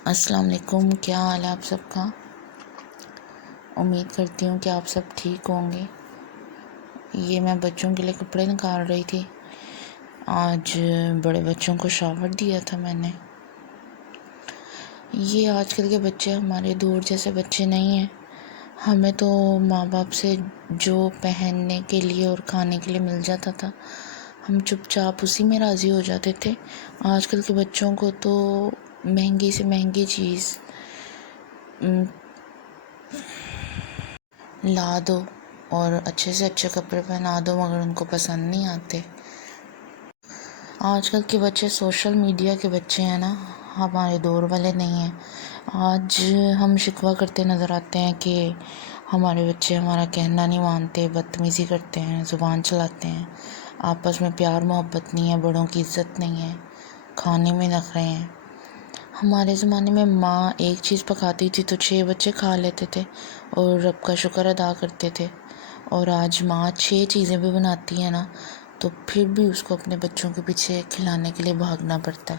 السلام علیکم، کیا حال ہے آپ سب کا؟ امید کرتی ہوں کہ آپ سب ٹھیک ہوں گے۔ یہ میں بچوں کے لیے کپڑے نکال رہی تھی۔ آج بڑے بچوں کو شاور دیا تھا میں نے۔ یہ آج کل کے بچے ہمارے دور جیسے بچے نہیں ہیں۔ ہمیں تو ماں باپ سے جو پہننے کے لیے اور کھانے کے لیے مل جاتا تھا، ہم چپ چاپ اسی میں راضی ہو جاتے تھے۔ آج کل کے بچوں کو تو مہنگی سے مہنگی چیز لا دو اور اچھے سے اچھے کپڑے پہنا دو، مگر ان کو پسند نہیں آتے۔ آج کل کے بچے سوشل میڈیا کے بچے ہیں نا، ہمارے دور والے نہیں ہیں۔ آج ہم شکوہ کرتے نظر آتے ہیں کہ ہمارے بچے ہمارا کہنا نہیں مانتے، بدتمیزی کرتے ہیں، زبان چلاتے ہیں، آپس میں پیار محبت نہیں ہے، بڑوں کی عزت نہیں ہے، کھانے میں نخرے ہیں۔ ہمارے زمانے میں ماں ایک چیز پکاتی تھی تو 6 بچے کھا لیتے تھے اور رب کا شکر ادا کرتے تھے، اور آج ماں 6 چیزیں بھی بناتی ہے نا تو پھر بھی اس کو اپنے بچوں کے پیچھے کھلانے کے لیے بھاگنا پڑتا ہے،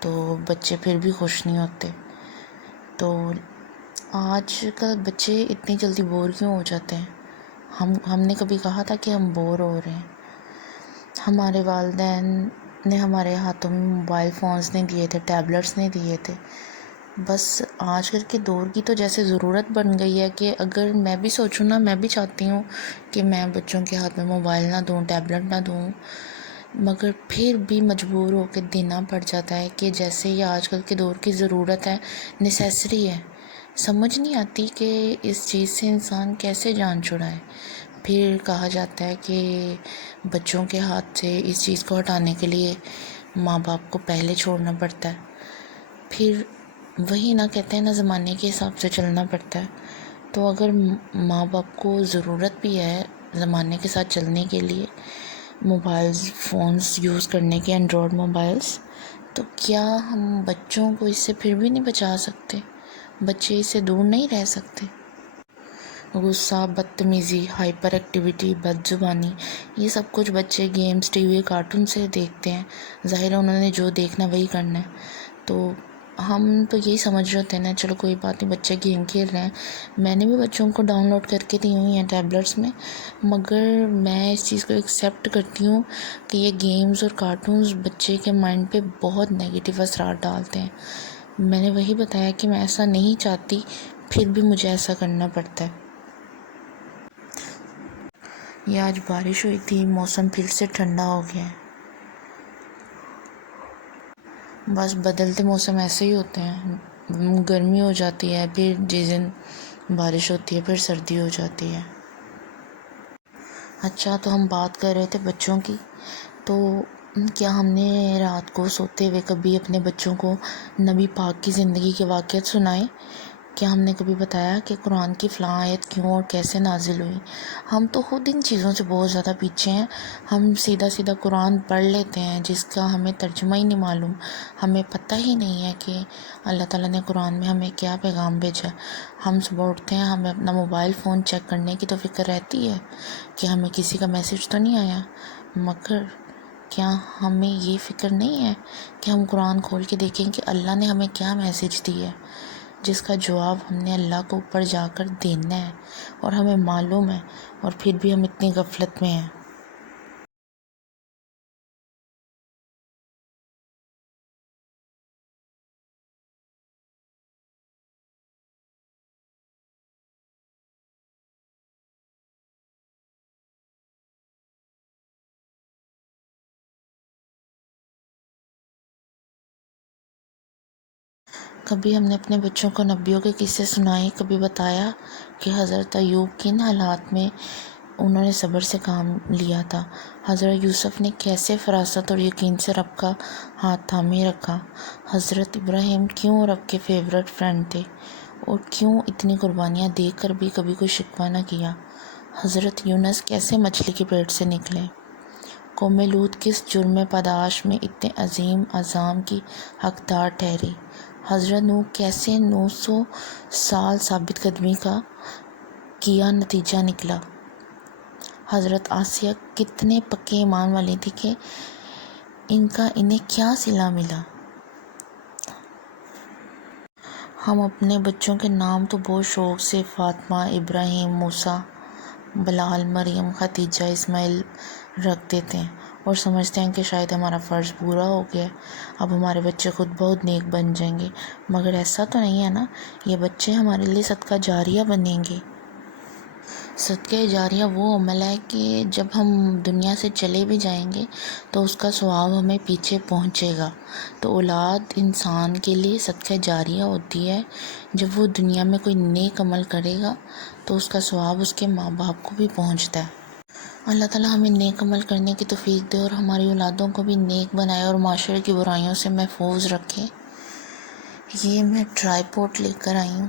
تو بچے پھر بھی خوش نہیں ہوتے۔ تو آج کل بچے اتنی جلدی بور کیوں ہو جاتے ہیں؟ ہم نے کبھی کہا تھا کہ ہم بور ہو رہے ہیں؟ ہمارے والدین نے ہمارے ہاتھوں میں موبائل فونز نہیں دیے تھے، ٹیبلٹس نہیں دیے تھے۔ بس آج کل کے دور کی تو جیسے ضرورت بن گئی ہے کہ اگر میں بھی سوچوں نا، میں بھی چاہتی ہوں کہ میں بچوں کے ہاتھ میں موبائل نہ دوں، ٹیبلٹ نہ دوں، مگر پھر بھی مجبور ہو کے دینا پڑ جاتا ہے کہ جیسے یہ آج کل کے دور کی ضرورت ہے، نیسیسری ہے۔ سمجھ نہیں آتی کہ اس چیز سے انسان کیسے جان چھڑائے۔ پھر کہا جاتا ہے کہ بچوں کے ہاتھ سے اس چیز کو ہٹانے کے لیے ماں باپ کو پہلے چھوڑنا پڑتا ہے۔ پھر وہی نہ کہتے ہیں نا، زمانے کے حساب سے چلنا پڑتا ہے۔ تو اگر ماں باپ کو ضرورت بھی ہے زمانے کے ساتھ چلنے کے لیے، موبائل فونز یوز کرنے کے، اینڈرائڈ موبائلز، تو کیا ہم بچوں کو اس سے پھر بھی نہیں بچا سکتے؟ بچے اس سے دور نہیں رہ سکتے؟ غصہ، بدتمیزی، ہائپر ایکٹیویٹی، بد زبانی، یہ سب کچھ بچے گیمز، ٹی وی، کارٹون سے دیکھتے ہیں۔ ظاہر ہے انہوں نے جو دیکھنا وہی کرنا ہے۔ تو ہم تو یہی سمجھ رہے ہوتے ہیں نا، چلو کوئی بات نہیں، بچے گیم کھیل رہے ہیں۔ میں نے بھی بچوں کو ڈاؤن لوڈ کر کے دی ہوئی ہیں ٹیبلٹس میں، مگر میں اس چیز کو ایکسیپٹ کرتی ہوں کہ یہ گیمز اور کارٹونز بچے کے مائنڈ پہ بہت نیگیٹو اثرات ڈالتے ہیں۔ میں نے وہی بتایا کہ میں ایسا نہیں چاہتی، پھر بھی مجھے ایسا کرنا پڑتا ہے۔ یہ آج بارش ہوئی تھی، موسم پھر سے ٹھنڈا ہو گیا ہے۔ بس بدلتے موسم ایسے ہی ہوتے ہیں، گرمی ہو جاتی ہے، پھر جس دن بارش ہوتی ہے پھر سردی ہو جاتی ہے۔ اچھا، تو ہم بات کر رہے تھے بچوں کی، تو کیا ہم نے رات کو سوتے ہوئے کبھی اپنے بچوں کو نبی پاک کی زندگی کے واقعات سنائے؟ کیا ہم نے کبھی بتایا کہ قرآن کی فلاں آیت کیوں اور کیسے نازل ہوئی؟ ہم تو خود ان چیزوں سے بہت زیادہ پیچھے ہیں۔ ہم سیدھا سیدھا قرآن پڑھ لیتے ہیں جس کا ہمیں ترجمہ ہی نہیں معلوم، ہمیں پتہ ہی نہیں ہے کہ اللہ تعالیٰ نے قرآن میں ہمیں کیا پیغام بھیجا۔ ہم صبح اٹھتے ہیں، ہمیں اپنا موبائل فون چیک کرنے کی تو فکر رہتی ہے کہ ہمیں کسی کا میسج تو نہیں آیا، مگر کیا ہمیں یہ فکر نہیں ہے کہ ہم قرآن کھول کے دیکھیں کہ اللہ نے ہمیں کیا میسج دی ہے، جس کا جواب ہم نے اللہ کو اوپر جا کر دینا ہے، اور ہمیں معلوم ہے، اور پھر بھی ہم اتنی غفلت میں ہیں۔ کبھی ہم نے اپنے بچوں کو نبیوں کے قصے سنائے؟ کبھی بتایا کہ حضرت ایوب کن حالات میں انہوں نے صبر سے کام لیا تھا؟ حضرت یوسف نے کیسے فراست اور یقین سے رب کا ہاتھ تھامے رکھا؟ حضرت ابراہیم کیوں رب کے فیورٹ فرینڈ تھے، اور کیوں اتنی قربانیاں دے کر بھی کبھی کوئی شکوہ نہ کیا؟ حضرت یونس کیسے مچھلی کے پیٹ سے نکلے؟ قوم لوط کس جرم پاداش میں اتنے عظیم عذاب کی حقدار ٹھہری؟ حضرت نوح کیسے 900 سال ثابت قدمی کا کیا نتیجہ نکلا؟ حضرت آسیہ کتنے پکے ایمان والی تھی کہ انہیں کیا صلہ ملا؟ ہم اپنے بچوں کے نام تو بہت شوق سے فاطمہ، ابراہیم، موسیٰ، بلال، مریم، خدیجہ، اسماعیل رکھ دیتے ہیں اور سمجھتے ہیں کہ شاید ہمارا فرض پورا ہو گیا ہے، اب ہمارے بچے خود بہت نیک بن جائیں گے، مگر ایسا تو نہیں ہے نا۔ یہ بچے ہمارے لیے صدقہ جاریہ بنیں گے۔ صدقہ جاریہ وہ عمل ہے کہ جب ہم دنیا سے چلے بھی جائیں گے تو اس کا ثواب ہمیں پیچھے پہنچے گا۔ تو اولاد انسان کے لیے صدقہ جاریہ ہوتی ہے۔ جب وہ دنیا میں کوئی نیک عمل کرے گا تو اس کا ثواب اس کے ماں باپ کو بھی پہنچتا ہے۔ اللہ تعالیٰ ہمیں نیک عمل کرنے کی توفیق دے اور ہماری اولادوں کو بھی نیک بنائے اور معاشرے کی برائیوں سے محفوظ رکھے۔ یہ میں ٹرائی پوڈ لے کر آئی ہوں،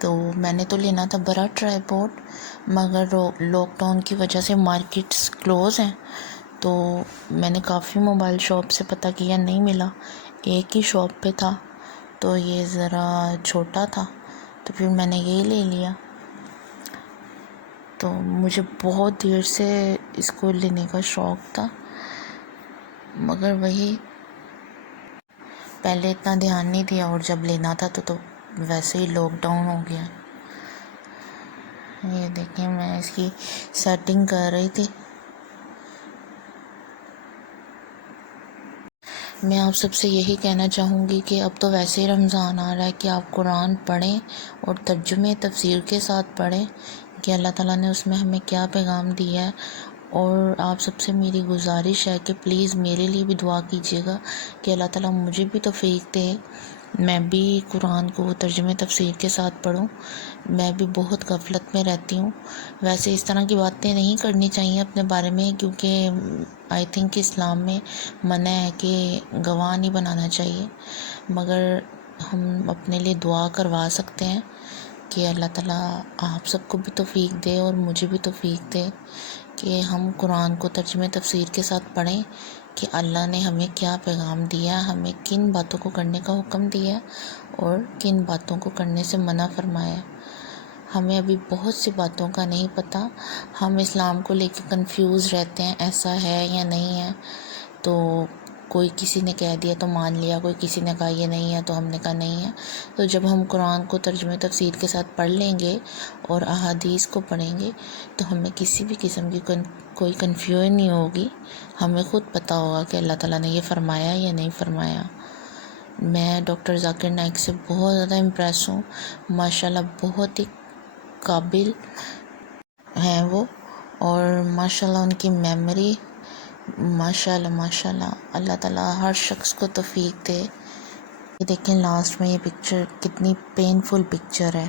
تو میں نے تو لینا تھا بڑا ٹرائی پوڈ، مگر لاک ڈاؤن کی وجہ سے مارکیٹس کلوز ہیں، تو میں نے کافی موبائل شاپ سے پتہ کیا، نہیں ملا، ایک ہی شاپ پہ تھا، تو یہ ذرا چھوٹا تھا، تو پھر میں نے یہی لے لیا۔ تو مجھے بہت دیر سے اس کو لینے کا شوق تھا، مگر وہی پہلے اتنا دھیان نہیں دیا، اور جب لینا تھا تو ویسے ہی لاک ڈاؤن ہو گیا۔ یہ دیکھیں میں اس کی سیٹنگ کر رہی تھی۔ میں آپ سب سے یہی کہنا چاہوں گی کہ اب تو ویسے ہی رمضان آ رہا ہے کہ آپ قرآن پڑھیں اور ترجمے تفسیر کے ساتھ پڑھیں کہ اللہ تعالیٰ نے اس میں ہمیں کیا پیغام دیا ہے۔ اور آپ سب سے میری گزارش ہے کہ پلیز میرے لیے بھی دعا کیجیے گا کہ اللہ تعالیٰ مجھے بھی توفیق دے، میں بھی قرآن کو ترجمے تفسیر کے ساتھ پڑھوں۔ میں بھی بہت غفلت میں رہتی ہوں، ویسے اس طرح کی باتیں نہیں کرنی چاہیے اپنے بارے میں، کیونکہ آئی تھنک اسلام میں منع ہے کہ گواہ نہیں بنانا چاہیے، مگر ہم اپنے لیے دعا کروا سکتے ہیں کہ اللہ تعالیٰ آپ سب کو بھی توفیق دے اور مجھے بھی توفیق دے کہ ہم قرآن کو ترجمے تفسیر کے ساتھ پڑھیں کہ اللہ نے ہمیں کیا پیغام دیا، ہمیں کن باتوں کو کرنے کا حکم دیا اور کن باتوں کو کرنے سے منع فرمایا۔ ہمیں ابھی بہت سی باتوں کا نہیں پتہ، ہم اسلام کو لے کے کنفیوز رہتے ہیں، ایسا ہے یا نہیں ہے، تو کوئی کسی نے کہہ دیا تو مان لیا، کوئی کسی نے کہا یہ نہیں ہے تو ہم نے کہا نہیں ہے۔ تو جب ہم قرآن کو ترجمے تفسیر کے ساتھ پڑھ لیں گے اور احادیث کو پڑھیں گے تو ہمیں کسی بھی قسم کی کوئی کنفیوژن نہیں ہوگی، ہمیں خود پتہ ہوگا کہ اللہ تعالیٰ نے یہ فرمایا یا نہیں فرمایا۔ میں ڈاکٹر ذاکر نائک سے بہت زیادہ امپریس ہوں، ماشاءاللہ بہت ہی قابل ہیں وہ، اور ماشاءاللہ ان کی میموری، ماشاءاللہ اللہ تعالیٰ ہر شخص کو توفیق دے۔ یہ دیکھیں لاسٹ میں یہ پکچر کتنی پینفل پکچر ہے۔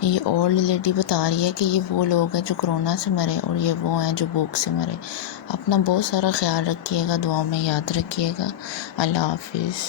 یہ اولڈ لیڈی بتا رہی ہے کہ یہ وہ لوگ ہیں جو کرونا سے مرے اور یہ وہ ہیں جو بھوک سے مرے۔ اپنا بہت سارا خیال رکھیے گا، دعاؤں میں یاد رکھیے گا۔ اللہ حافظ۔